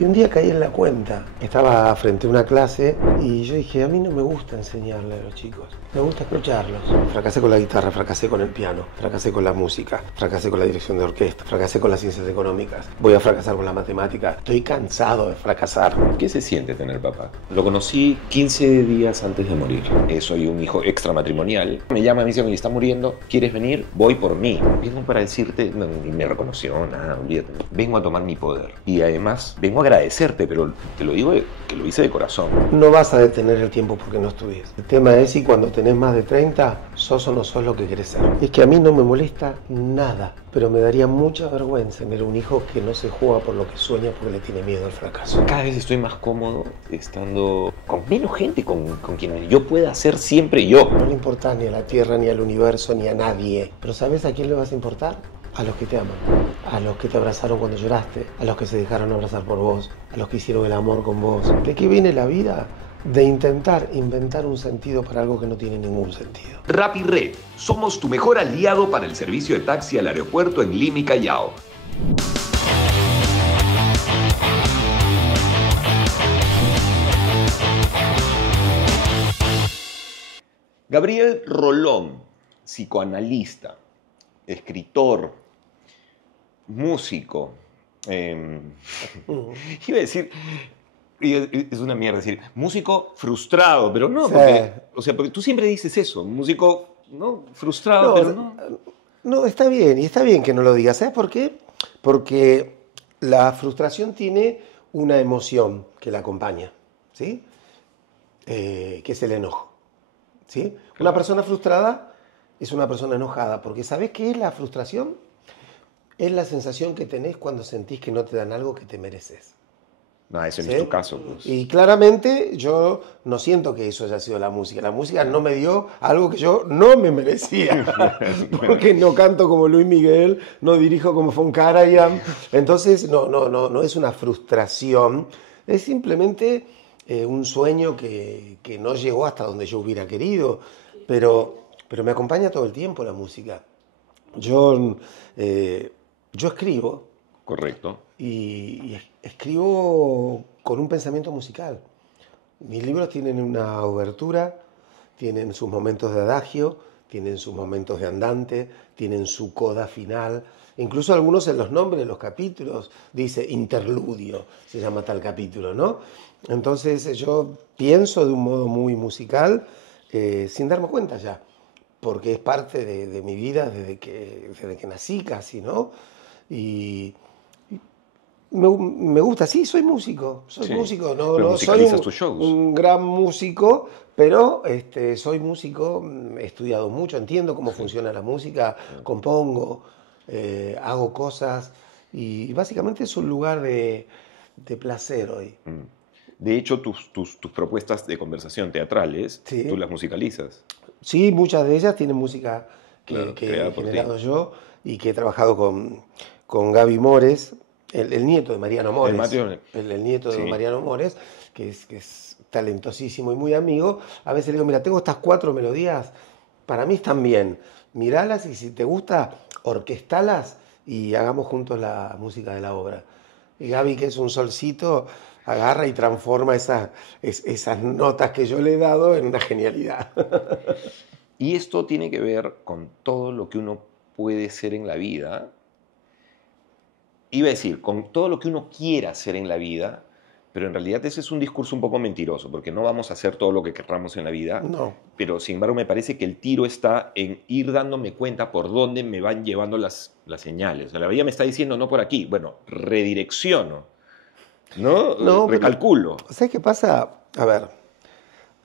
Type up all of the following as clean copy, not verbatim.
Y un día caí en la cuenta. Estaba frente a una clase y yo dije, a mí no me gusta enseñarle a los chicos, me gusta escucharlos. Fracasé con la guitarra, fracasé con el piano, fracasé con la música, fracasé con la dirección de orquesta, fracasé con las ciencias económicas, voy a fracasar con la matemática. Estoy cansado de fracasar. ¿Qué se siente tener papá? Lo conocí 15 días antes de morir. Soy un hijo extramatrimonial. Me llama, me dice, me está muriendo, ¿quieres venir? Voy por mí. Vengo para decirte, no, ni me reconoció, nada, olvídate. Vengo a tomar mi poder. Y además, vengo a agradecerte, pero te lo digo que lo hice de corazón. No vas a detener el tiempo porque no estuviste. El tema es si cuando tenés más de 30, sos o no sos lo que querés ser. Es que a mí no me molesta nada, pero me daría mucha vergüenza tener un hijo que no se juega por lo que sueña porque le tiene miedo al fracaso. Cada vez estoy más cómodo estando con menos gente, con quien yo pueda ser siempre yo. No le importa ni a la tierra, ni al universo, ni a nadie. Pero ¿sabes a quién le vas a importar? A los que te aman, a los que te abrazaron cuando lloraste, a los que se dejaron abrazar por vos, a los que hicieron el amor con vos. ¿De qué viene la vida? De intentar inventar un sentido para algo que no tiene ningún sentido. RappiRed, somos tu mejor aliado para el servicio de taxi al aeropuerto en Lima y Callao. Gabriel Rolón, psicoanalista, escritor, músico. Iba a decir, es una mierda decir, músico frustrado, pero no, Sí. porque tú siempre dices eso, músico ¿no? Frustrado, pero no. No, está bien, y está bien que no lo digas. ¿Sabes por qué? Porque la frustración tiene una emoción que la acompaña, ¿sí? Que es el enojo, ¿sí? Claro. Una persona frustrada es una persona enojada, porque ¿sabés qué es la frustración? Es la sensación que tenés cuando sentís que no te dan algo que te mereces. No, eso no ¿Sí? es tu caso. Pues. Y claramente yo no siento que eso haya sido la música. La música no me dio algo que yo no me merecía. Porque no canto como Luis Miguel, no dirijo como Von Karajan. Entonces no es una frustración. Es simplemente un sueño que no llegó hasta donde yo hubiera querido. Pero me acompaña todo el tiempo la música. Yo escribo. Correcto. Y escribo con un pensamiento musical. Mis libros tienen una obertura, tienen sus momentos de adagio, tienen sus momentos de andante, tienen su coda final. Incluso algunos en los nombres de los capítulos dice interludio, se llama tal capítulo, ¿no? Entonces yo pienso de un modo muy musical sin darme cuenta ya, porque es parte de mi vida desde que nací casi, ¿no? Y me gusta, sí, soy músico, Sí. músico, Pero no soy musicalizas tus shows. un gran músico, pero soy músico, he estudiado mucho, entiendo cómo funciona la música, compongo, hago cosas y básicamente es un lugar de placer hoy. De hecho, tus propuestas de conversación teatrales, Sí. tú las musicalizas. Sí, muchas de ellas tienen música Claro, que creada he por ti. generado yo y que he trabajado con Gaby Mores, el nieto de Mariano Mores. El nieto de Sí. Mariano Mores, que es talentosísimo y muy amigo. A veces le digo, mira, tengo estas 4 melodías, para mí están bien. Miralas y si te gusta, orquestalas y hagamos juntos la música de la obra. Y Gaby, que es un solcito, agarra y transforma esas notas que yo le he dado en una genialidad. Y esto tiene que ver con todo lo que uno puede ser en la vida. Iba a decir, con todo lo que uno quiera hacer en la vida, pero en realidad ese es un discurso un poco mentiroso, porque no vamos a hacer todo lo que querramos en la vida. No. Pero sin embargo me parece que el tiro está en ir dándome cuenta por dónde me van llevando las señales. O sea, la vida me está diciendo no por aquí. Bueno, redirecciono, ¿no? No, Recalculo. pero, ¿sabes qué pasa? A ver,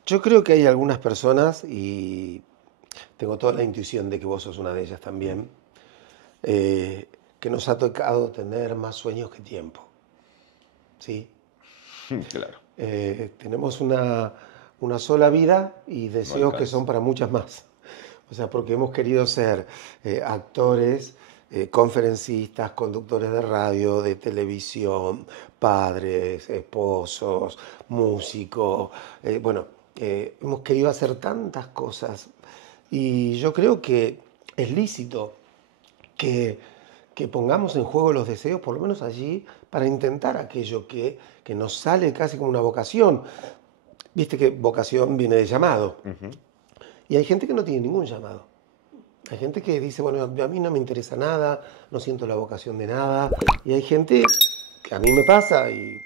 yo creo que hay algunas personas, y tengo toda la intuición de que vos sos una de ellas también, que nos ha tocado tener más sueños que tiempo. ¿Sí? Claro. Tenemos una sola vida y deseos que alcanza. son para muchas más. O sea, porque hemos querido ser actores, conferencistas, conductores de radio, de televisión, padres, esposos, músicos. Hemos querido hacer tantas cosas y yo creo que es lícito que que pongamos en juego los deseos, por lo menos allí, para intentar aquello que nos sale casi como una vocación. Viste que vocación viene de llamado. Y hay gente que no tiene ningún llamado. Hay gente que dice, bueno, a mí no me interesa nada, no siento la vocación de nada. Y hay gente que a mí me pasa, y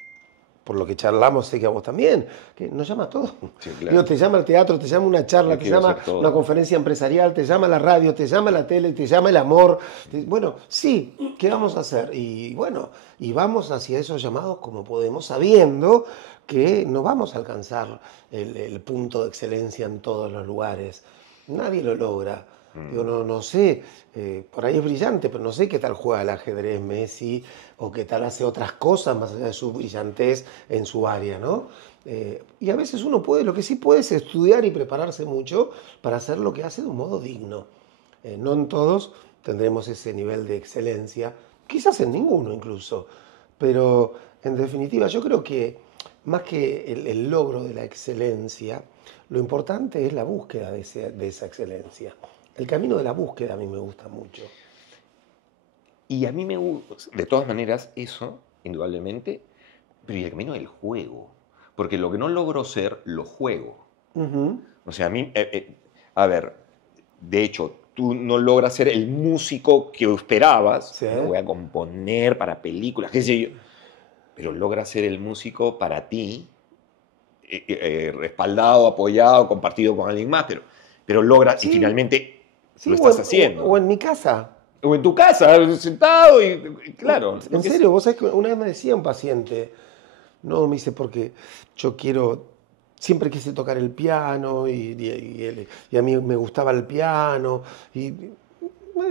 por lo que charlamos sé que a vos también, que nos llama a todo. Sí, claro. Digo, te llama el teatro, te llama una charla, Yo te quiero llama hacer todo. una conferencia empresarial, te llama la radio, te llama la tele, te llama el amor. Bueno, sí, ¿qué vamos a hacer? Y bueno, y vamos hacia esos llamados como podemos, sabiendo que no vamos a alcanzar el punto de excelencia en todos los lugares. Nadie lo logra. Digo, no sé, por ahí es brillante, pero no sé qué tal juega el ajedrez Messi o qué tal hace otras cosas más allá de su brillantez en su área, ¿no? Y a veces uno puede, lo que sí puede es estudiar y prepararse mucho para hacer lo que hace de un modo digno. No en todos tendremos ese nivel de excelencia, quizás en ninguno incluso, pero en definitiva yo creo que más que el logro de la excelencia, lo importante es la búsqueda de esa excelencia. El camino de la búsqueda a mí me gusta mucho. Y a mí me gusta, de todas maneras, eso, indudablemente, pero y el camino del juego. Porque lo que no logro ser, lo juego. O sea, a mí, a ver, de hecho, tú no logras ser el músico que esperabas. Sí. No voy a componer para películas, qué sé yo. Pero logras ser el músico para ti, respaldado, apoyado, compartido con alguien más, pero logras, Sí. y finalmente Sí, lo estás haciendo. O en mi casa. O en tu casa, sentado y claro. En serio, vos sabés que una vez me decía un paciente, no, me dice, porque yo siempre quise tocar el piano y a mí me gustaba el piano y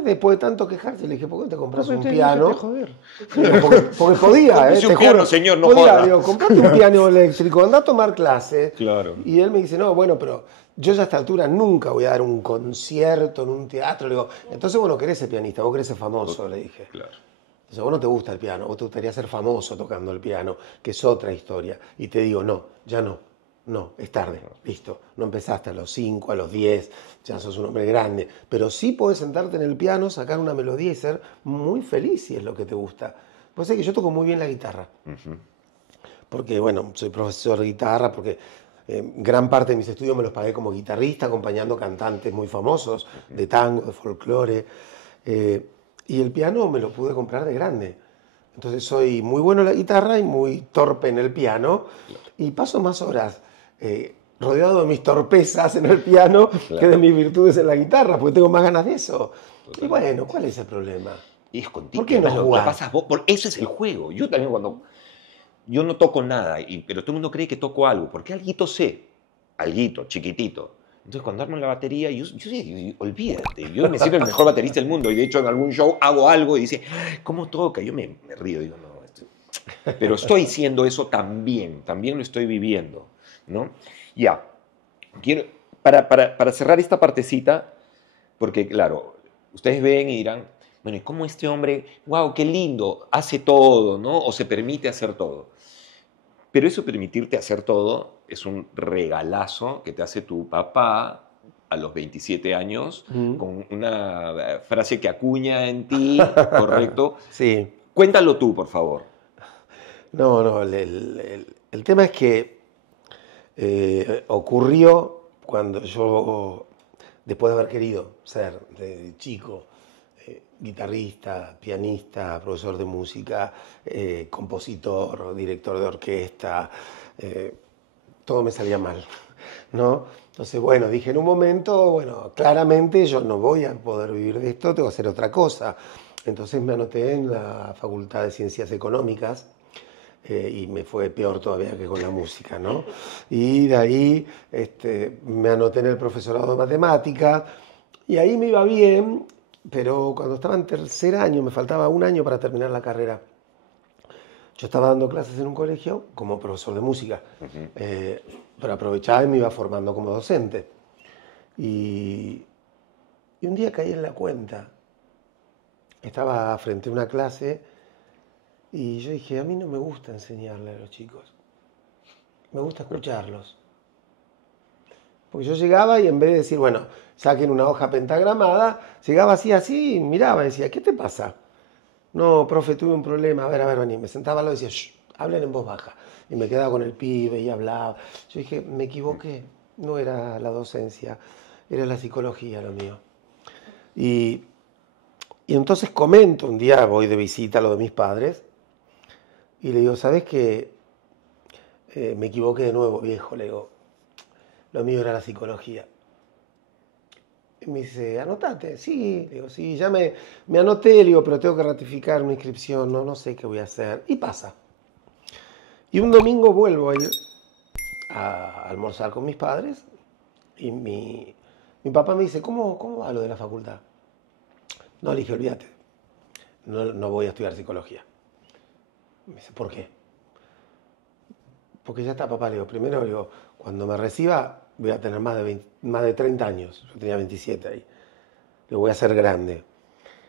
después de tanto quejarse le dije, ¿por qué no te compras un piano? Porque podía, Es un te piano, juro. señor, no podía, joda. digo, comprate un piano eléctrico, anda a tomar clase. Claro. Y él me dice, no, bueno, pero yo ya a esta altura nunca voy a dar un concierto en un teatro. Le digo, entonces vos no querés ser pianista, vos querés ser famoso, le dije. Claro. Entonces, vos no te gusta el piano, vos te gustaría ser famoso tocando el piano, que es otra historia. Y te digo, no, ya no. No, es tarde, listo. No empezaste a los 5, a los 10, ya sos un hombre grande. Pero sí podés sentarte en el piano, sacar una melodía y ser muy feliz si es lo que te gusta. Pues es que yo toco muy bien la guitarra. Porque, bueno, soy profesor de guitarra, porque gran parte de mis estudios me los pagué como guitarrista, acompañando cantantes muy famosos de tango, de folclore. Y el piano me lo pude comprar de grande. Entonces soy muy bueno en la guitarra y muy torpe en el piano. Y paso más horas rodeado de mis torpezas en el piano que de mis virtudes en la guitarra, porque tengo más ganas de eso. Y bueno, ¿cuál es el problema? Y es contigo. ¿Por qué no lo jugar? pasas vos, eso es el juego. Yo también cuando... Yo no toco nada, pero todo el mundo cree que toco algo, porque alguito sé. Alguito, chiquitito. Entonces cuando armo la batería, yo olvídate, yo me siento el mejor baterista del mundo. Y de hecho en algún show hago algo y dice, ¿cómo toca? Yo me río, digo, no. Pero estoy siendo eso también lo estoy viviendo, ¿no? Ya, quiero, para cerrar esta partecita, porque claro, ustedes ven y dirán, bueno, ¿y cómo este hombre, wow, qué lindo, hace todo, ¿no? O se permite hacer todo. Pero eso permitirte hacer todo es un regalazo que te hace tu papá a los 27 años, con una frase que acuña en ti, ¿correcto? Sí. Cuéntalo tú, por favor. No, el tema es que ocurrió cuando yo, después de haber querido ser de chico, guitarrista, pianista, profesor de música, compositor, director de orquesta, todo me salía mal, ¿no? Entonces, bueno, dije en un momento, bueno, claramente yo no voy a poder vivir de esto, tengo que hacer otra cosa. Entonces me anoté en la Facultad de Ciencias Económicas, y me fue peor todavía que con la música, ¿no? Y de ahí me anoté en el profesorado de matemática y ahí me iba bien, pero cuando estaba en tercer año, me faltaba un año para terminar la carrera. Yo estaba dando clases en un colegio como profesor de música, pero aprovechaba y me iba formando como docente. Y un día caí en la cuenta, estaba frente a una clase y yo dije, a mí no me gusta enseñarle a los chicos, me gusta escucharlos. Porque yo llegaba y en vez de decir, bueno, saquen una hoja pentagramada, llegaba así, y miraba y decía, ¿qué te pasa? No, profe, tuve un problema. A ver, vení. Me sentaba al lado y decía, "Shh, hablen en voz baja". Y me quedaba con el pibe y hablaba. Yo dije, me equivoqué. No era la docencia, era la psicología lo mío. Y, y entonces comento, un día voy de visita a lo de mis padres y le digo, ¿sabes qué? Me equivoqué de nuevo, viejo. Le digo, lo mío era la psicología. Y me dice, anotate. Sí, le digo, sí, me anoté, le digo, pero tengo que ratificar una inscripción, no sé qué voy a hacer. Y pasa. Y un domingo vuelvo a ir a almorzar con mis padres y mi papá me dice, ¿cómo va lo de la facultad? No, le dije, olvídate, no voy a estudiar psicología. Me dice, ¿por qué? Porque ya está, papá. Le digo, primero, le digo, cuando me reciba voy a tener más de 30 años. Yo tenía 27 ahí. Le voy a ser grande.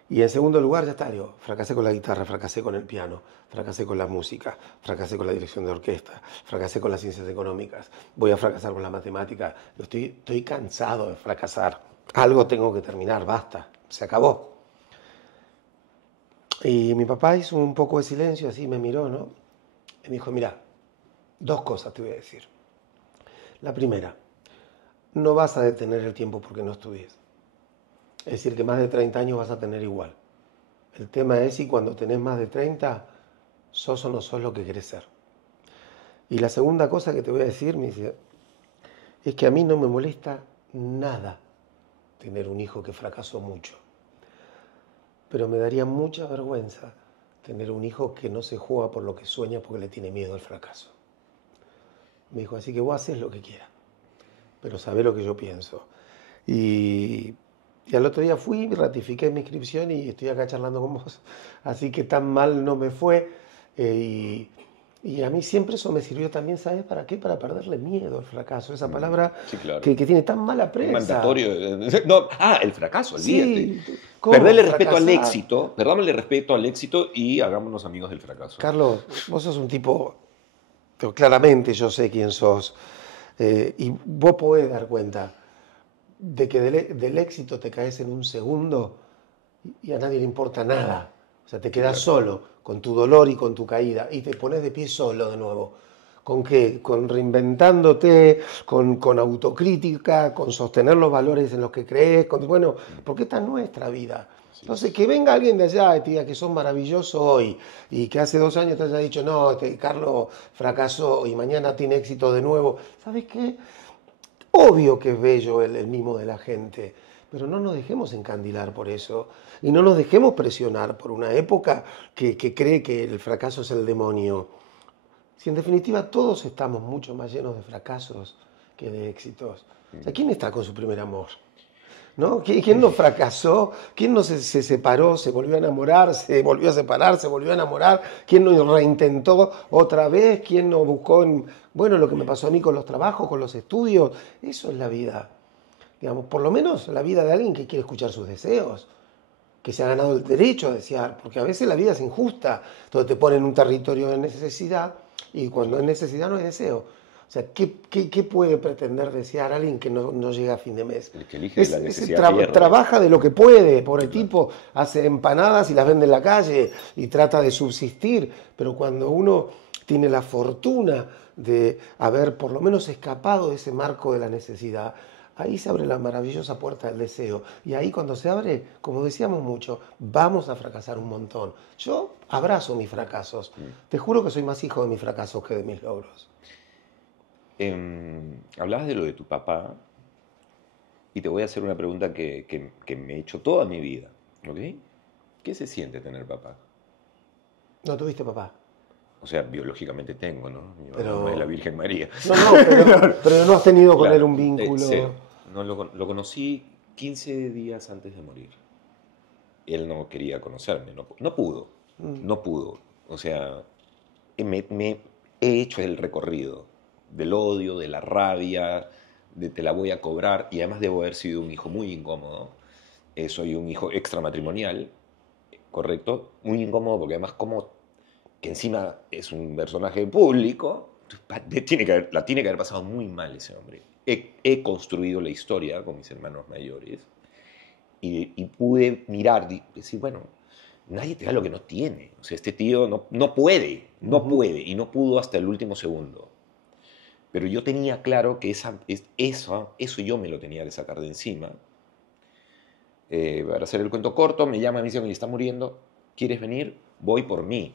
Y en segundo lugar, ya está, le digo, fracasé con la guitarra, fracasé con el piano, fracasé con la música, fracasé con la dirección de orquesta, fracasé con las ciencias económicas, voy a fracasar con la matemática. Estoy cansado de fracasar. Algo tengo que terminar, basta, se acabó. Y mi papá hizo un poco de silencio, así me miró, ¿no? Y me dijo, mira, dos cosas te voy a decir. La primera, no vas a detener el tiempo porque no estudies. Es decir, que más de 30 años vas a tener igual. El tema es si cuando tenés más de 30, sos o no sos lo que querés ser. Y la segunda cosa que te voy a decir, me dice, es que a mí no me molesta nada tener un hijo que fracasó mucho. Pero me daría mucha vergüenza tener un hijo que no se juega por lo que sueña porque le tiene miedo al fracaso. Me dijo, así que vos haces lo que quieras, pero sabés lo que yo pienso. Y al otro día fui, ratifiqué mi inscripción y estoy acá charlando con vos. Así que tan mal no me fue. Y a mí siempre eso me sirvió también, ¿sabes para qué? Para perderle miedo al fracaso. Esa palabra Sí, claro. que tiene tan mala prensa. Mandatorio. No, el fracaso, olvídate. Sí, ¿cómo Perderle respeto al fracasar? éxito, perdámosle respeto al éxito y hagámonos amigos del fracaso. Carlos, vos sos un tipo, pero claramente yo sé quién sos, y vos podés dar cuenta de que del éxito te caes en un segundo y a nadie le importa nada. O sea, te quedás solo con tu dolor y con tu caída y te pones de pie solo de nuevo. ¿Con qué? Con reinventándote, con autocrítica, con sostener los valores en los que crees, bueno, porque esta es nuestra vida. Entonces, que venga alguien de allá y te diga que sos maravilloso hoy y que hace 2 años te haya dicho, no, Carlos fracasó y mañana tiene éxito de nuevo. ¿Sabes qué? Obvio que es bello el mimo de la gente, pero no nos dejemos encandilar por eso y no nos dejemos presionar por una época que cree que el fracaso es el demonio. Si en definitiva todos estamos mucho más llenos de fracasos que de éxitos. O sea, ¿quién está con su primer amor? ¿No? ¿Quién no fracasó? ¿Quién no se separó, se volvió a enamorar, se volvió a separar, se volvió a enamorar? ¿Quién no reintentó otra vez? ¿Quién no buscó bueno, lo que me pasó a mí con los trabajos, con los estudios? Eso es la vida. Digamos, por lo menos la vida de alguien que quiere escuchar sus deseos, que se ha ganado el derecho a desear, porque a veces la vida es injusta. Entonces te ponen en un territorio de necesidad y cuando hay necesidad no hay deseo. O sea, ¿qué puede pretender desear alguien que no llega a fin de mes? El que elige la necesidad pierde. Trabaja de lo que puede, pobre tipo, hace empanadas y las vende en la calle y trata de subsistir, pero cuando uno tiene la fortuna de haber por lo menos escapado de ese marco de la necesidad, ahí se abre la maravillosa puerta del deseo. Y ahí cuando se abre, como decíamos mucho, vamos a fracasar un montón. Yo abrazo mis fracasos. Te juro que soy más hijo de mis fracasos que de mis logros. Hablabas de lo de tu papá y te voy a hacer una pregunta que me he hecho toda mi vida. ¿Ok? ¿Qué se siente tener papá? ¿No tuviste papá? O sea, biológicamente tengo, ¿no? Mi Pero... mamá es la Virgen María. Pero no has tenido con Claro, él un vínculo. Cero. No, lo conocí 15 días antes de morir. Él no quería conocerme, no pudo. No pudo. O sea, me he hecho el recorrido del odio, de la rabia, de te la voy a cobrar, y además debo haber sido un hijo muy incómodo. Soy un hijo extramatrimonial, ¿correcto? Muy incómodo porque además como que encima es un personaje público, la tiene que haber pasado muy mal ese hombre. He construido la historia con mis hermanos mayores y pude mirar y decir, bueno, nadie te da lo que no tiene. O sea, este tío no puede, y no pudo hasta el último segundo. Pero yo tenía claro que eso yo me lo tenía que sacar de encima. Para hacer el cuento corto, me llama, me dice que le está muriendo, ¿quieres venir? Voy por mí.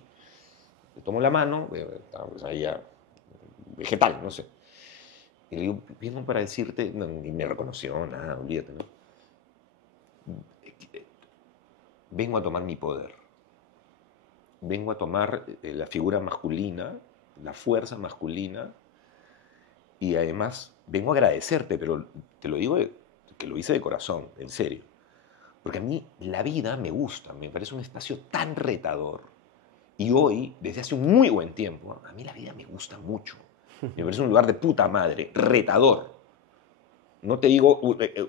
Le tomo la mano, estábamos ahí ya vegetal, no sé. Y le digo, vengo para decirte, no, ni me reconoció, nada, olvídate, ¿no? Vengo a tomar mi poder. Vengo a tomar la figura masculina, la fuerza masculina, y además vengo a agradecerte, pero te lo digo que lo hice de corazón, en serio. Porque a mí la vida me gusta, me parece un espacio tan retador. Y hoy, desde hace un muy buen tiempo, a mí la vida me gusta mucho. Me parece un lugar de puta madre, retador. No te digo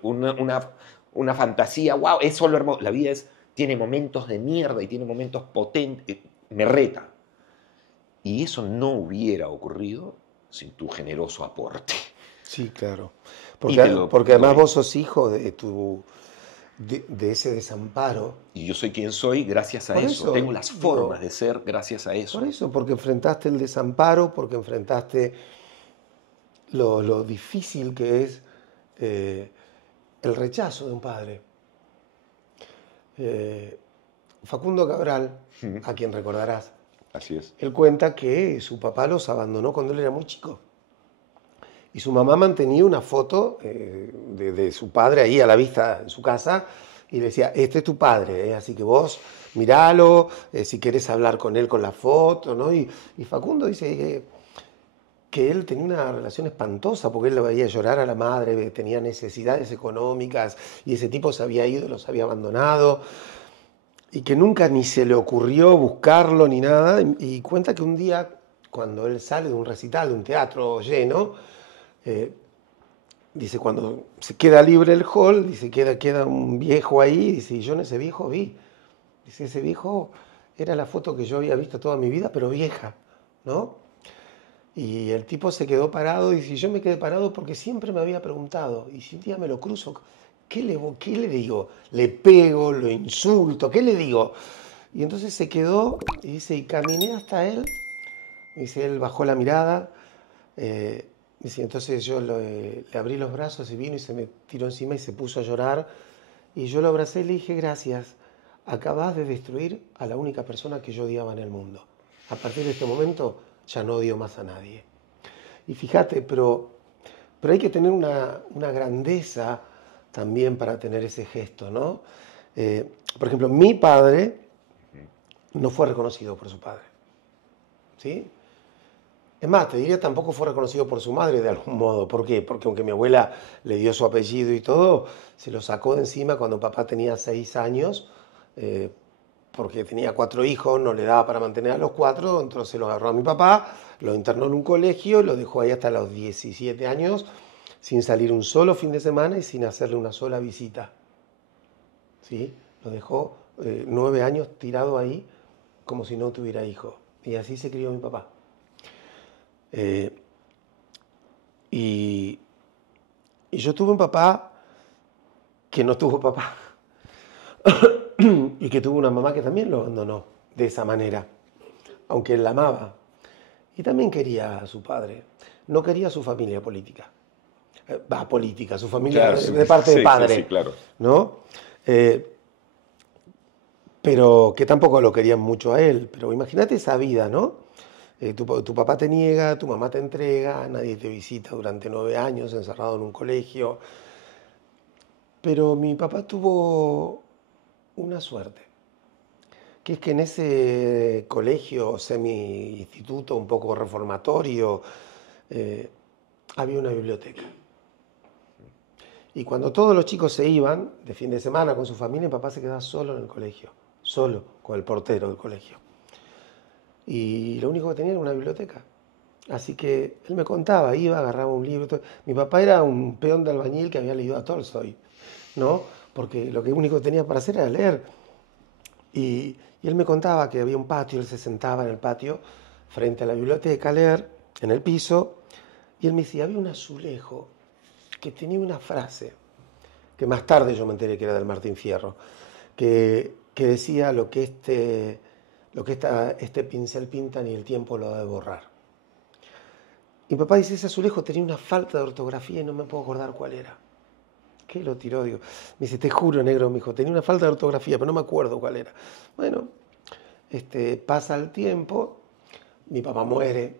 una fantasía, wow, es solo hermoso. La vida tiene momentos de mierda y tiene momentos potentes. Me reta. Y eso no hubiera ocurrido sin tu generoso aporte. Sí, claro. Y Porque además vos sos hijo de ese desamparo. Y yo soy quien soy gracias a eso. Tengo las formas de ser gracias a eso. Por eso, porque enfrentaste el desamparo, porque enfrentaste lo difícil que es el rechazo de un padre. Facundo Cabral, a quien recordarás, así es. Él cuenta que su papá los abandonó cuando él era muy chico. Y su mamá mantenía una foto de su padre ahí a la vista en su casa y le decía, este es tu padre, así que vos miralo, si querés hablar con él con la foto, ¿no? Y Facundo dice que él tenía una relación espantosa porque él lo veía llorar a la madre, tenía necesidades económicas y ese tipo se había ido, los había abandonado y que nunca ni se le ocurrió buscarlo ni nada. Y cuenta que un día, cuando él sale de un recital, de un teatro lleno, dice, cuando se queda libre el hall, dice, queda un viejo ahí, dice, y yo en ese viejo vi. Dice, ese viejo era la foto que yo había visto toda mi vida, pero vieja, ¿no? Y el tipo se quedó parado, y dice, yo me quedé parado porque siempre me había preguntado, y si un día me lo cruzo, ¿qué le digo? ¿Le pego? ¿Lo insulto? ¿Qué le digo? Y entonces se quedó, y dice, y caminé hasta él, dice, él bajó la mirada, dice, entonces yo le abrí los brazos y vino y se me tiró encima y se puso a llorar. Y yo lo abracé y le dije, gracias, acabás de destruir a la única persona que yo odiaba en el mundo. A partir de este momento ya no odio más a nadie. Y fíjate, pero hay que tener una grandeza también para tener ese gesto, ¿no? Por ejemplo, mi padre no fue reconocido por su padre, ¿sí? Es más, te diría, tampoco fue reconocido por su madre de algún modo. ¿Por qué? Porque aunque mi abuela le dio su apellido y todo, se lo sacó de encima cuando papá tenía 6 años, porque tenía 4 hijos, no le daba para mantener a los 4, entonces lo agarró a mi papá, lo internó en un colegio, lo dejó ahí hasta los 17 años, sin salir un solo fin de semana y sin hacerle una sola visita. ¿Sí? Lo dejó 9 años tirado ahí, como si no tuviera hijo. Y así se crió mi papá. Y yo tuve un papá que no tuvo papá y que tuvo una mamá que también lo abandonó de esa manera, aunque él la amaba y también quería a su padre, no quería a su familia política, política, su familia claro, de parte de padre, sí, claro. ¿no? Pero que tampoco lo querían mucho a él, pero imagínate esa vida, ¿no? Tu papá te niega, tu mamá te entrega, nadie te visita durante 9 años encerrado en un colegio. Pero mi papá tuvo una suerte, que es que en ese colegio semi-instituto un poco reformatorio había una biblioteca. Y cuando todos los chicos se iban de fin de semana con su familia, mi papá se quedaba solo en el colegio, solo con el portero del colegio. Y lo único que tenía era una biblioteca. Así que él me contaba, iba, agarraba un libro. Todo. Mi papá era un peón de albañil que había leído a Tolstoy, ¿no? Porque lo único que tenía para hacer era leer. Y él me contaba que había un patio, él se sentaba en el patio frente a la biblioteca a leer, en el piso, y él me decía, había un azulejo que tenía una frase, que más tarde yo me enteré que era del Martín Fierro, que que decía lo que este pincel pinta ni el tiempo lo ha de borrar. Y mi papá dice, ese azulejo tenía una falta de ortografía y no me puedo acordar cuál era. ¿Qué lo tiró? Digo, me dice, te juro, negro, me dijo, tenía una falta de ortografía, pero no me acuerdo cuál era. Bueno, pasa el tiempo, mi papá muere.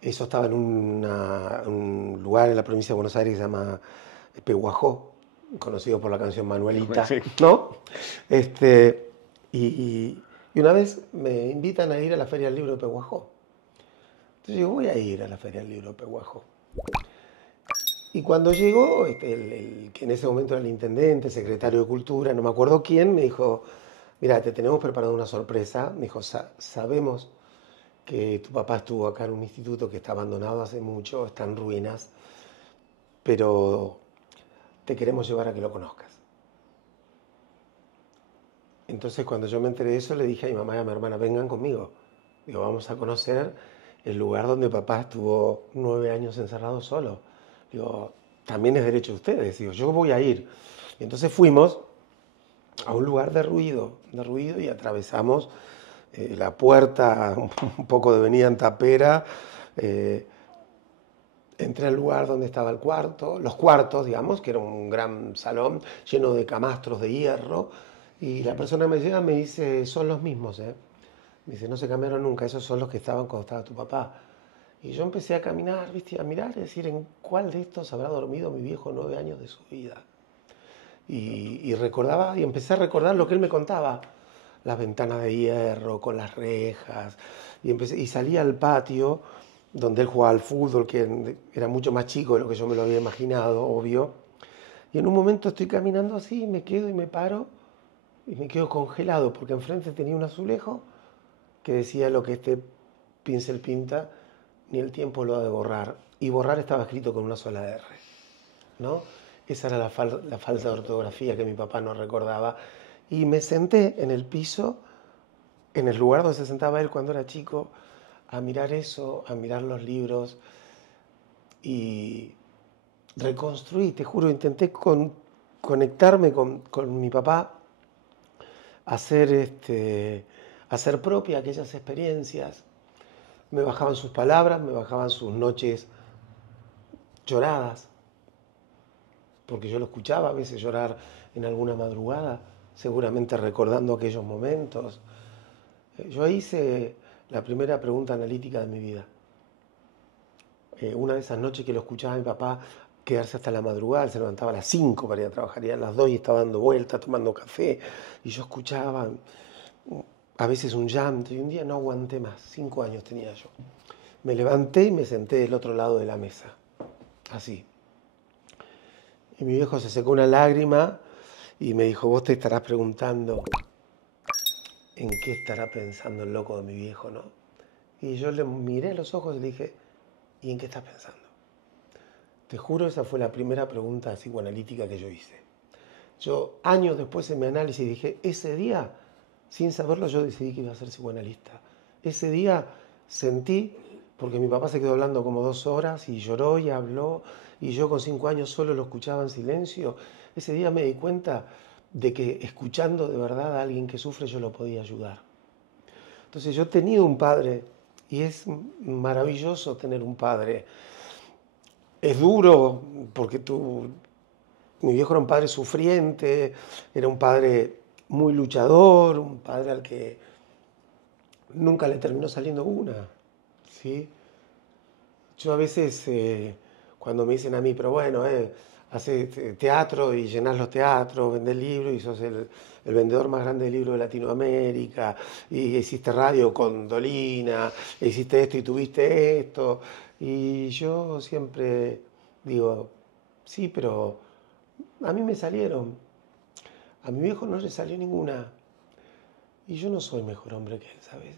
Eso estaba en un lugar en la provincia de Buenos Aires que se llama Pehuajó, conocido por la canción Manuelita, Sí. ¿no? Y una vez me invitan a ir a la Feria del Libro de Pehuajó. Entonces yo voy a ir a la Feria del Libro de Pehuajó. Y cuando llegó, el que en ese momento era el intendente, secretario de Cultura, no me acuerdo quién, me dijo, mira, te tenemos preparado una sorpresa. Me dijo, sabemos que tu papá estuvo acá en un instituto que está abandonado hace mucho, está en ruinas, pero te queremos llevar a que lo conozcas. Entonces cuando yo me enteré de eso, le dije a mi mamá y a mi hermana, vengan conmigo. Digo, vamos a conocer el lugar donde papá estuvo 9 años encerrado solo. Digo, también es derecho de ustedes. Digo, yo voy a ir. Y entonces fuimos a un lugar de ruido y atravesamos la puerta, un poco de avenida Antapera, entré al lugar donde estaba el cuarto, los cuartos, digamos, que era un gran salón lleno de camastros de hierro, y la persona me llega y me dice, son los mismos, ¿eh? Me dice, no se cambiaron nunca, esos son los que estaban cuando estaba tu papá. Y yo empecé a caminar, ¿viste? A mirar, es decir, ¿en cuál de estos habrá dormido mi viejo 9 años de su vida? Y recordaba, y empecé a recordar lo que él me contaba, las ventanas de hierro, con las rejas, y salía al patio, donde él jugaba al fútbol, que era mucho más chico de lo que yo me lo había imaginado, obvio. Y en un momento estoy caminando así, y me quedo y me paro, y me quedo congelado, porque enfrente tenía un azulejo que decía lo que este pincel pinta, ni el tiempo lo ha de borrar. Y borrar estaba escrito con una sola R, ¿no? Esa era la falta de ortografía que mi papá no recordaba. Y me senté en el piso, en el lugar donde se sentaba él cuando era chico, a mirar eso, a mirar los libros, y reconstruí, te juro, intenté conectarme con mi papá, hacer propia aquellas experiencias. Me bajaban sus palabras, me bajaban sus noches lloradas, porque yo lo escuchaba a veces llorar en alguna madrugada, seguramente recordando aquellos momentos. Yo hice la primera pregunta analítica de mi vida. Una de esas noches que lo escuchaba a mi papá quedarse hasta la madrugada, él se levantaba a las 5 para ir a trabajar, y a las 2 y estaba dando vueltas, tomando café, y yo escuchaba a veces un llanto, y un día no aguanté más, 5 años tenía yo. Me levanté y me senté del otro lado de la mesa, así. Y mi viejo se secó una lágrima y me dijo, vos te estarás preguntando en qué estará pensando el loco de mi viejo, ¿no? Y yo le miré a los ojos y le dije, ¿y en qué estás pensando? Te juro, esa fue la primera pregunta psicoanalítica que yo hice. Yo, años después en mi análisis, dije, ese día, sin saberlo, yo decidí que iba a ser psicoanalista. Ese día sentí, porque mi papá se quedó hablando como 2 horas y lloró y habló, y yo con 5 años solo lo escuchaba en silencio. Ese día me di cuenta de que escuchando de verdad a alguien que sufre yo lo podía ayudar. Entonces yo he tenido un padre, y es maravilloso tener un padre. Es duro porque mi viejo era un padre sufriente, era un padre muy luchador, un padre al que nunca le terminó saliendo una, ¿sí? Yo a veces, cuando me dicen a mí, pero bueno, haces teatro y llenás los teatros, vendés libros y sos el vendedor más grande de libros de Latinoamérica, y hiciste radio con Dolina, hiciste esto y tuviste esto, y yo siempre digo, sí, pero a mí me salieron, a mi viejo no le salió ninguna, y yo no soy mejor hombre que él, ¿sabes?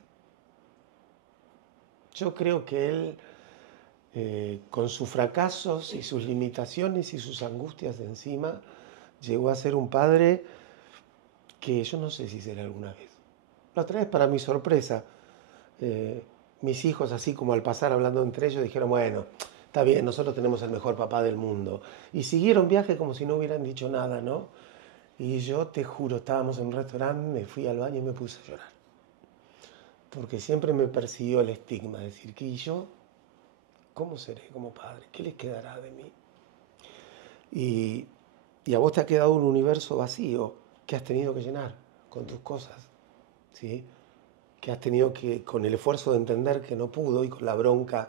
Yo creo que él, con sus fracasos y sus limitaciones y sus angustias de encima, llegó a ser un padre que yo no sé si será alguna vez. La otra vez, para mi sorpresa, mis hijos, así como al pasar hablando entre ellos, dijeron, bueno, está bien, nosotros tenemos el mejor papá del mundo. Y siguieron viaje como si no hubieran dicho nada, ¿no? Y yo te juro, estábamos en un restaurante, me fui al baño y me puse a llorar. Porque siempre me persiguió el estigma, decir, que yo, ¿cómo seré como padre? ¿Qué les quedará de mí? Y a vos te ha quedado un universo vacío que has tenido que llenar con tus cosas, ¿sí? Que has tenido que, con el esfuerzo de entender que no pudo y con la bronca,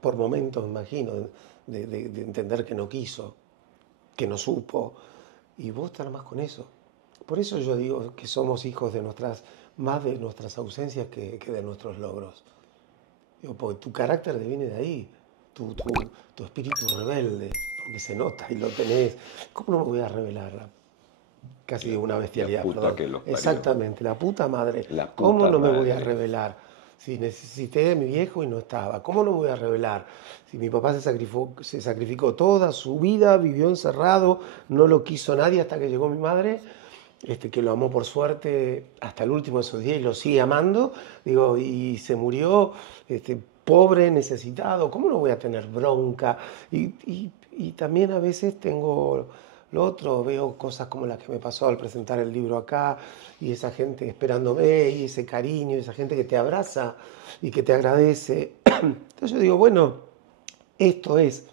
por momentos, me imagino, de entender que no quiso, que no supo, y vos estás más con eso. Por eso yo digo que somos hijos de más de nuestras ausencias que de nuestros logros. Digo, porque tu carácter te viene de ahí, tu espíritu rebelde, porque se nota y lo tenés. ¿Cómo no me voy a revelar? Casi digo una bestialidad, puta perdón. que los parió. Exactamente, la puta madre. La puta ¿Cómo no me voy a madre. revelar? Si necesité de mi viejo y no estaba, ¿cómo no me voy a revelar? Si mi papá se sacrificó toda su vida, vivió encerrado, no lo quiso nadie hasta que llegó mi madre, que lo amó por suerte hasta el último de sus días y lo sigue amando, digo, y se murió pobre, necesitado, ¿cómo no voy a tener bronca? Y también a veces tengo lo otro, veo cosas como las que me pasó al presentar el libro acá, y esa gente esperándome, y ese cariño, esa gente que te abraza y que te agradece. Entonces yo digo, bueno, esto es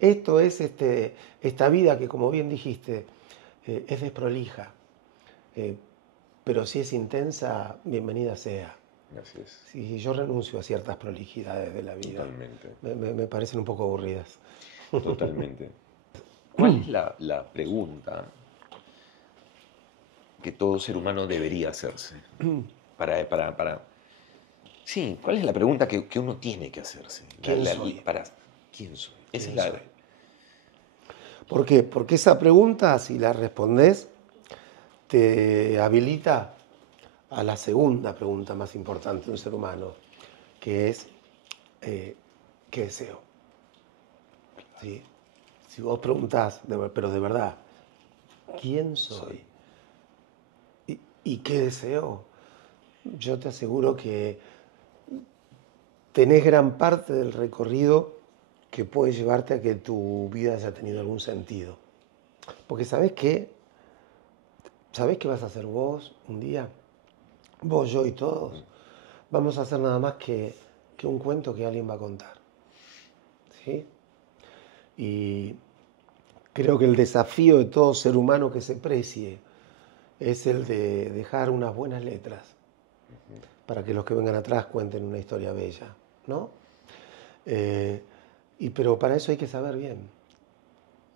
esta vida que, como bien dijiste, es desprolija, pero si es intensa, bienvenida sea. Así es. Sí, yo renuncio a ciertas prolijidades de la vida. Totalmente. Me parecen un poco aburridas. Totalmente. ¿Cuál es la pregunta que todo ser humano debería hacerse? Sí, ¿cuál es la pregunta que uno tiene que hacerse? ¿Quién soy? ¿Quién soy? Esa ¿Quién es soy? ¿Por qué? Porque esa pregunta, si la respondes, te habilita a la segunda pregunta más importante de un ser humano, que es, ¿qué deseo? ¿Sí? Si vos preguntás, pero de verdad, ¿quién soy? ¿Y qué deseo? Yo te aseguro que tenés gran parte del recorrido que puede llevarte a que tu vida haya tenido algún sentido. Porque ¿sabés qué? ¿Sabés qué vas a hacer vos un día? Vos, yo y todos. Vamos a hacer nada más que un cuento que alguien va a contar. ¿Sí? Y creo que el desafío de todo ser humano que se precie es el de dejar unas buenas letras para que los que vengan atrás cuenten una historia bella, ¿no? Pero para eso hay que saber bien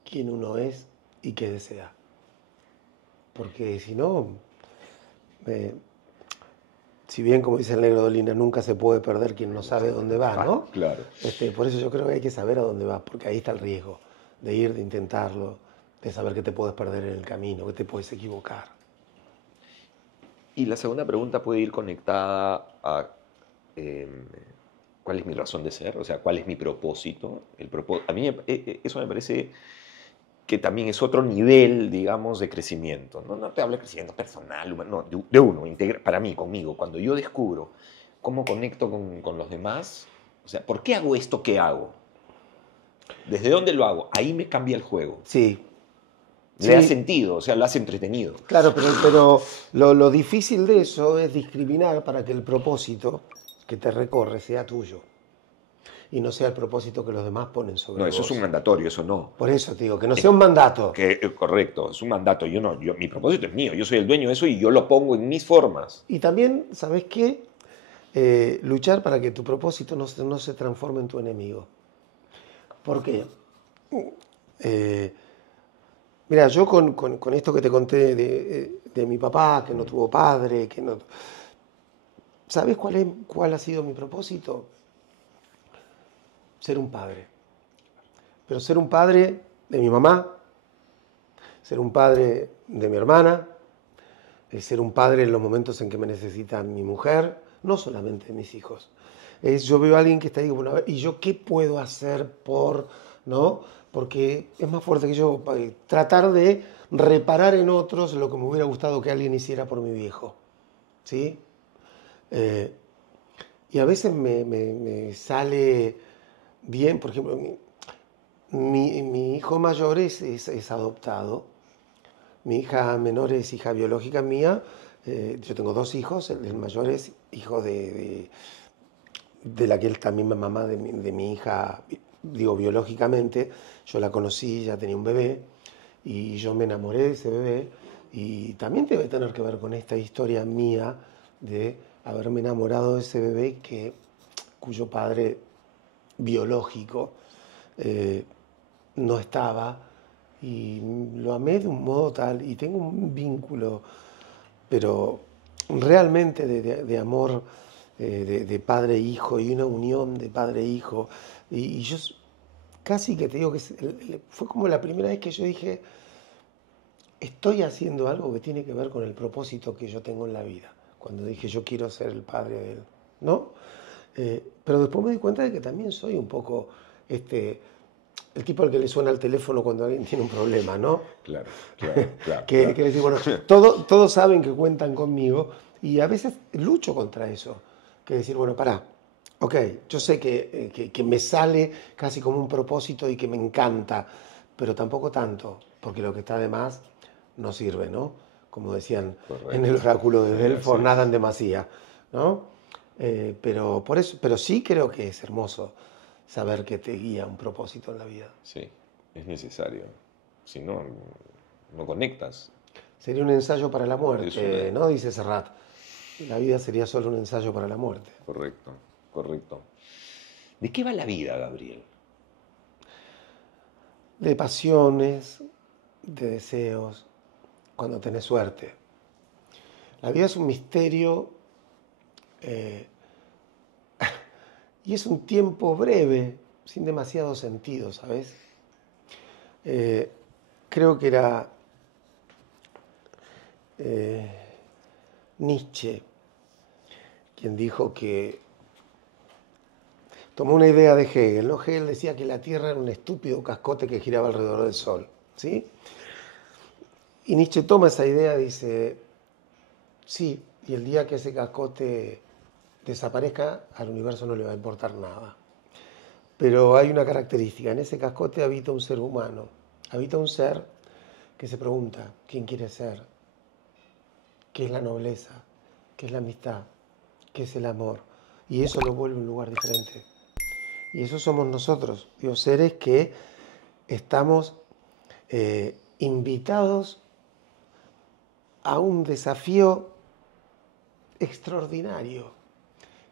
quién uno es y qué desea. Porque si no, si bien, como dice el Negro Dolina, nunca se puede perder quien no sabe dónde va, ¿no? Claro. Por eso yo creo que hay que saber a dónde va, porque ahí está el riesgo de ir, de intentarlo, de saber que te puedes perder en el camino, que te puedes equivocar. Y la segunda pregunta puede ir conectada a cuál es mi razón de ser, o sea, cuál es mi propósito. A mí eso me parece que también es otro nivel, digamos, de crecimiento. No te hablo de crecimiento personal, no, de uno, para mí, conmigo. Cuando yo descubro cómo conecto con los demás, o sea, ¿por qué hago esto que hago? ¿Desde dónde lo hago? Ahí me cambia el juego. Sí. Le da sentido, o sea, lo hace entretenido. Claro, pero lo difícil de eso es discriminar para que el propósito que te recorre sea tuyo y no sea el propósito que los demás ponen sobre vos. No, eso es un mandatorio, eso no. Por eso te digo, que no sea un mandato. Correcto, es un mandato. Mi propósito es mío, yo soy el dueño de eso y yo lo pongo en mis formas. Y también, ¿sabes qué? Luchar para que tu propósito no se transforme en tu enemigo. ¿Por qué? Mira, yo con esto que te conté de mi papá, que no tuvo padre, que no... ¿Sabes cuál ha sido mi propósito? Ser un padre. Pero ser un padre de mi mamá, ser un padre de mi hermana, ser un padre en los momentos en que me necesita mi mujer, no solamente mis hijos. Yo veo a alguien que está ahí, bueno, a ver, ¿y yo qué puedo hacer por, no? Porque es más fuerte que yo, tratar de reparar en otros lo que me hubiera gustado que alguien hiciera por mi viejo, ¿sí? Y a veces me sale bien, por ejemplo, mi hijo mayor es adoptado, Mi hija menor es hija biológica mía. Yo tengo 2 hijos. El mayor es hijo de la que él también es mamá de mi hija, digo, biológicamente. Yo la conocí, ya tenía un bebé, y yo me enamoré de ese bebé. Y también debe tener que ver con esta historia mía de haberme enamorado de ese bebé cuyo padre biológico no estaba, y lo amé de un modo tal, y tengo un vínculo, pero realmente de amor, de padre e hijo, y una unión de padre e hijo. Y yo casi que te digo que fue como la primera vez que yo dije, estoy haciendo algo que tiene que ver con el propósito que yo tengo en la vida. Cuando dije, yo quiero ser el padre de él, ¿no? Pero después me di cuenta de que también soy un poco el tipo al que le suena el teléfono cuando alguien tiene un problema, ¿no? Claro, claro, claro. Que decir, bueno, todos saben que cuentan conmigo, y a veces lucho contra eso. Que decir, bueno, pará, ok, yo sé que me sale casi como un propósito y que me encanta, pero tampoco tanto, porque lo que está de más no sirve, ¿no? Como decían Correcto. en el oráculo de Delfos, Sí. nada en demasía, ¿no? Pero sí creo que es hermoso saber que te guía un propósito en la vida. Sí, es necesario. Si no, no conectas. Sería un ensayo para la Es muerte, una- ¿no? Dice Serrat. La vida sería solo un ensayo para la muerte. Correcto, correcto. ¿De qué va la vida, Gabriel? De pasiones, de deseos, cuando tenés suerte. La vida es un misterio, y es un tiempo breve, sin demasiado sentido, ¿sabes? Creo que era Nietzsche quien dijo que tomó una idea de Hegel, ¿no? Hegel decía que la Tierra era un estúpido cascote que giraba alrededor del Sol, ¿sí? Y Nietzsche toma esa idea y dice, sí, y el día que ese cascote desaparezca, al universo no le va a importar nada. Pero hay una característica, en ese cascote habita un ser humano, habita un ser que se pregunta, ¿quién quiere ser? ¿Qué es la nobleza? ¿Qué es la amistad? ¿Qué es el amor? Y eso lo vuelve un lugar diferente. Y eso somos nosotros, digo, seres que estamos invitados a un desafío extraordinario,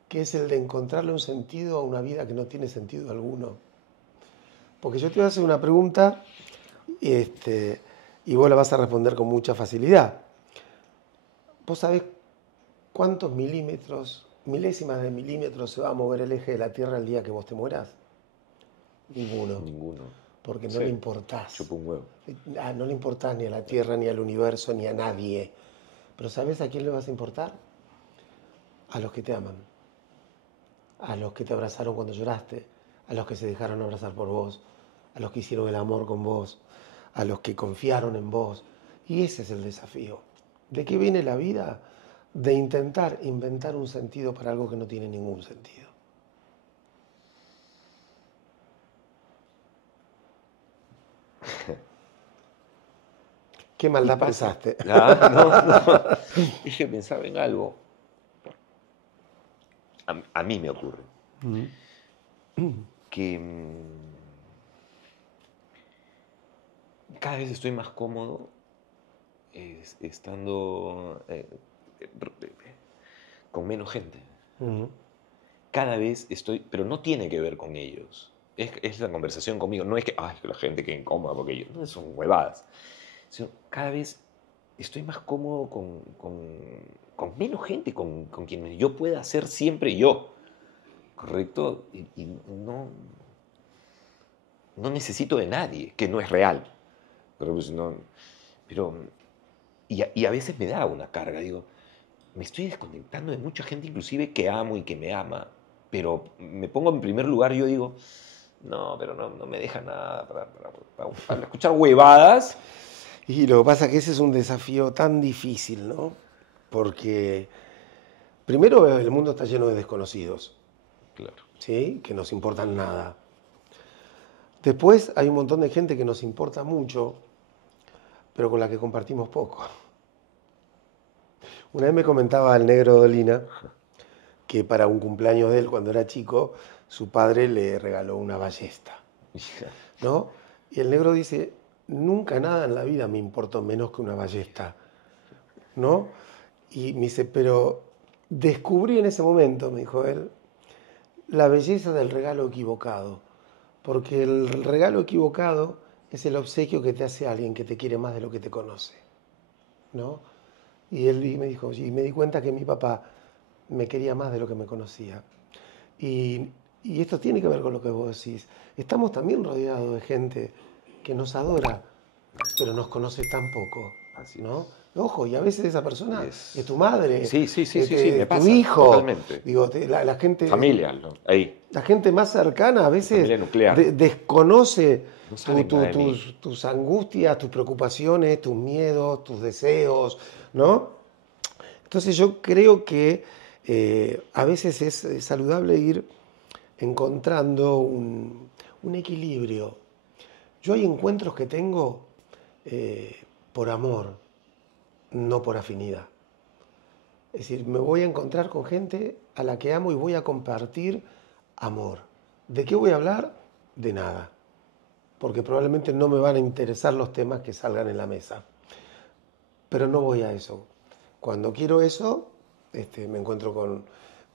que es el de encontrarle un sentido a una vida que no tiene sentido alguno. Porque yo te voy a hacer una pregunta, y vos la vas a responder con mucha facilidad. ¿Vos sabés cuántos milésimas de milímetros se va a mover el eje de la Tierra el día que vos te mueras? Ninguno. Ninguno. Porque no Sí, le importás. chupa un huevo. No le importás ni a la Tierra, ni al universo, ni a nadie. Pero ¿sabés a quién le vas a importar? A los que te aman. A los que te abrazaron cuando lloraste. A los que se dejaron abrazar por vos. A los que hicieron el amor con vos. A los que confiaron en vos. Y ese es el desafío. ¿De qué viene la vida? De intentar inventar un sentido para algo que no tiene ningún sentido. ¿Qué maldad pensaste? No. Es que pensaba en algo. A mí me ocurre. Que cada vez estoy más cómodo estando con menos gente. Cada vez estoy, pero no tiene que ver con ellos. Es la conversación conmigo. No es que, ay, la gente que incómoda porque yo. No, son huevadas. Sino, cada vez estoy más cómodo con menos gente, con quien yo pueda ser siempre yo. ¿Correcto? Y no necesito de nadie, que no es real. Pero, pues, no, y a veces me da una carga. Digo, me estoy desconectando de mucha gente, inclusive que amo y que me ama. Pero me pongo en primer lugar, yo digo, no, pero no me deja nada para escuchar huevadas. Y lo que pasa es que ese es un desafío tan difícil, ¿no? Porque primero el mundo está lleno de desconocidos, Claro. ¿sí? Que nos importan nada. Después hay un montón de gente que nos importa mucho, pero con la que compartimos poco. Una vez me comentaba el negro Dolina que para un cumpleaños de él, cuando era chico, su padre le regaló una ballesta, ¿no? Y el negro dice, nunca nada en la vida me importó menos que una ballesta, ¿no? Y me dice, pero descubrí en ese momento, me dijo él, la belleza del regalo equivocado, porque el regalo equivocado es el obsequio que te hace alguien que te quiere más de lo que te conoce, ¿no? Y él me dijo, y me di cuenta que mi papá me quería más de lo que me conocía. Y esto tiene que ver con lo que vos decís. Estamos también rodeados de gente que nos adora, pero nos conoce tan poco, Así ¿no? Ojo, y a veces esa persona es. es tu madre, Sí, sí, sí, es sí, sí, me tu pasa, hijo. totalmente. Digo, la gente, Familia, ¿no? Ahí. la gente más cercana a veces Familia nuclear. desconoce No saben nada de mí. tus angustias, tus preocupaciones, tus miedos, tus deseos, ¿no? Entonces yo creo que a veces es saludable ir encontrando un equilibrio. Yo hay encuentros que tengo por amor, no por afinidad. Es decir, me voy a encontrar con gente a la que amo y voy a compartir amor. ¿De qué voy a hablar? De nada. Porque probablemente no me van a interesar los temas que salgan en la mesa. Pero no voy a eso. Cuando quiero eso, me encuentro con,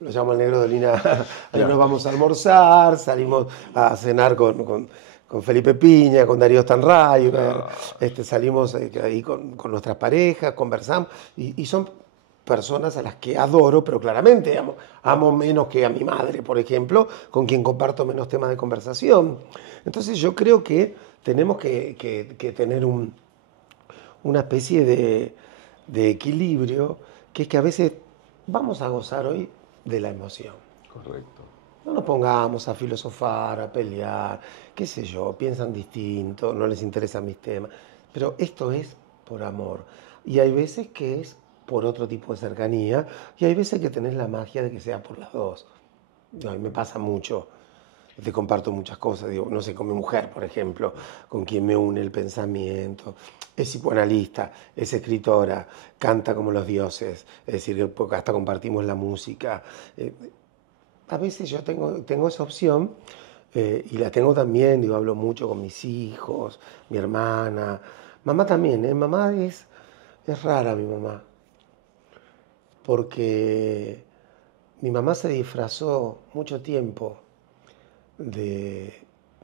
lo llamo el negro de Lina, ahí nos vamos a almorzar, salimos a cenar con Felipe Piña, con Darío Stanray, salimos ahí con nuestras parejas, conversamos, y son personas a las que adoro, pero claramente amo menos que a mi madre, por ejemplo, con quien comparto menos temas de conversación. Entonces yo creo que tenemos que tener una especie de equilibrio, que es que a veces vamos a gozar hoy de la emoción. Correcto. No nos pongamos a filosofar, a pelear, qué sé yo, piensan distinto, no les interesan mis temas, pero esto es por amor. Y hay veces que es por otro tipo de cercanía, y hay veces que tenés la magia de que sea por las dos. A mí me pasa mucho. Te comparto muchas cosas, digo, no sé, con mi mujer, por ejemplo, con quien me une el pensamiento. Es psicoanalista, es escritora, canta como los dioses, es decir, porque hasta compartimos la música. A veces yo tengo esa opción y la tengo también, digo, hablo mucho con mis hijos, mi hermana. Mamá también, ¿eh? Mamá es rara, mi mamá, porque mi mamá se disfrazó mucho tiempo de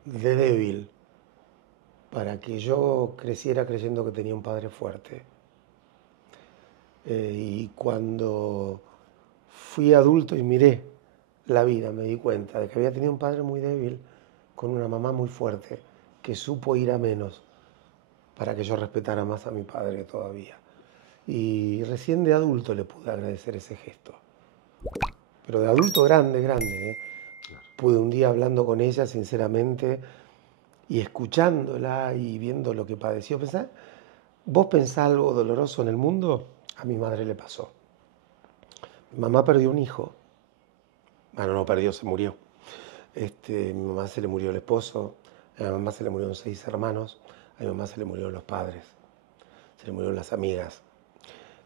débil para que yo creciera creyendo que tenía un padre fuerte. Y cuando fui adulto y miré la vida, me di cuenta de que había tenido un padre muy débil con una mamá muy fuerte que supo ir a menos para que yo respetara más a mi padre todavía. Y recién de adulto le pude agradecer ese gesto. Pero de adulto grande, grande, pude un día hablando con ella sinceramente y escuchándola y viendo lo que padeció. ¿Vos pensás algo doloroso en el mundo? A mi madre le pasó. Mi mamá perdió un hijo. Bueno, no perdió, se murió. Mi mamá se le murió el esposo, a mi mamá se le murieron 6 hermanos, a mi mamá se le murieron los padres, se le murieron las amigas.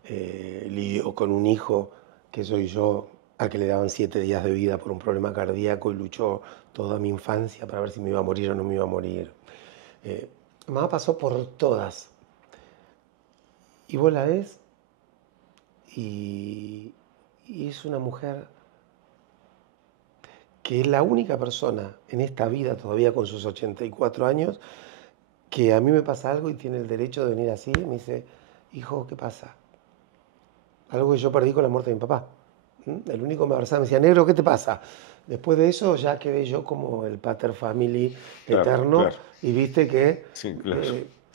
Lidió con un hijo que soy yo, al que le daban 7 días de vida por un problema cardíaco y luchó toda mi infancia para ver si me iba a morir o no me iba a morir. Mi mamá pasó por todas. Y vos la ves y es una mujer que es la única persona en esta vida, todavía con sus 84 años, que a mí me pasa algo y tiene el derecho de venir así y me dice, hijo, ¿qué pasa? Algo que yo perdí con la muerte de mi papá. El único que me abrazaba me decía, negro, ¿qué te pasa? Después de eso ya quedé yo como el pater family eterno, claro. Y viste que, sí, claro.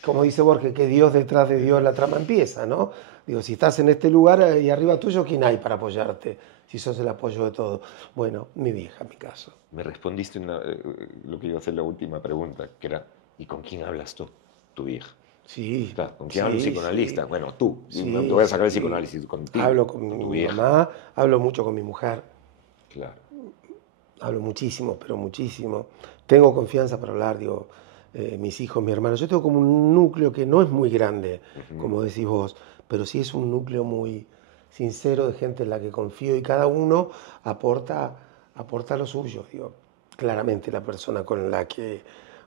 Como dice Borges, que Dios detrás de Dios la trama empieza, ¿no? Digo, si estás en este lugar y arriba tuyo, ¿quién hay para apoyarte? Si sos el apoyo de todo. Bueno, mi vieja, mi caso. Me respondiste lo que iba a ser la última pregunta, que era, ¿y con quién hablas tú, tu vieja? Sí. ¿Con quién habla un psicoanalista? Sí. Bueno, tú. Sí, no te voy a sacar el psicoanálisis contigo. Hablo con mi mamá, hablo mucho con mi mujer. Claro. Hablo muchísimo, pero muchísimo. Tengo confianza para hablar, digo. mis hijos, mi hermano. Yo tengo como un núcleo que no es muy grande, como decís vos, pero sí es un núcleo muy sincero de gente en la que confío y cada uno aporta lo suyo. Digo, claramente la persona con la que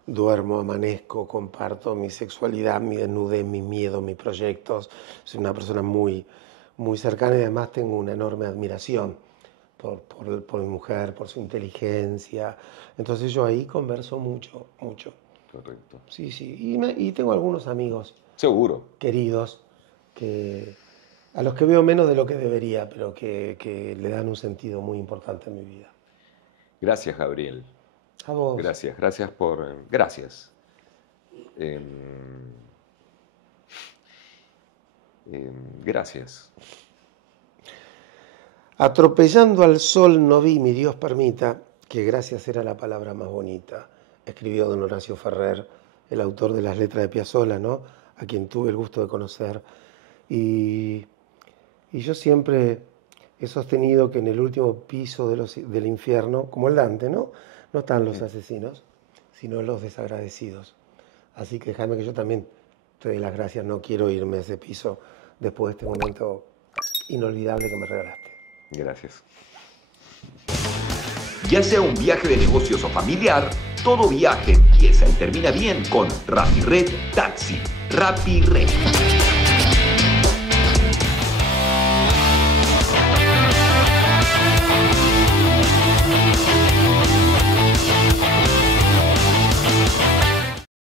duermo, amanezco, comparto mi sexualidad, mi desnudez, mis miedos, mis proyectos. Soy una persona muy, muy cercana y además tengo una enorme admiración por mi mujer, por su inteligencia. Entonces yo ahí converso mucho, mucho. Correcto. Sí, sí. Y tengo algunos amigos Seguro. queridos a los que veo menos de lo que debería, pero que le dan un sentido muy importante a mi vida. Gracias, Gabriel. A vos. Gracias, gracias por... Gracias. Gracias. Atropellando al sol no vi, mi Dios permita, que gracias era la palabra más bonita, escribió don Horacio Ferrer, el autor de las letras de Piazzolla, ¿no? A quien tuve el gusto de conocer. Y yo siempre he sostenido que en el último piso del infierno, como el Dante, ¿no? No están los asesinos, sino los desagradecidos. Así que déjame que yo también te dé las gracias, no quiero irme a ese piso después de este momento inolvidable que me regalaste. Gracias. Ya sea un viaje de negocios o familiar, todo viaje empieza y termina bien con RappiRed Taxi. RappiRed.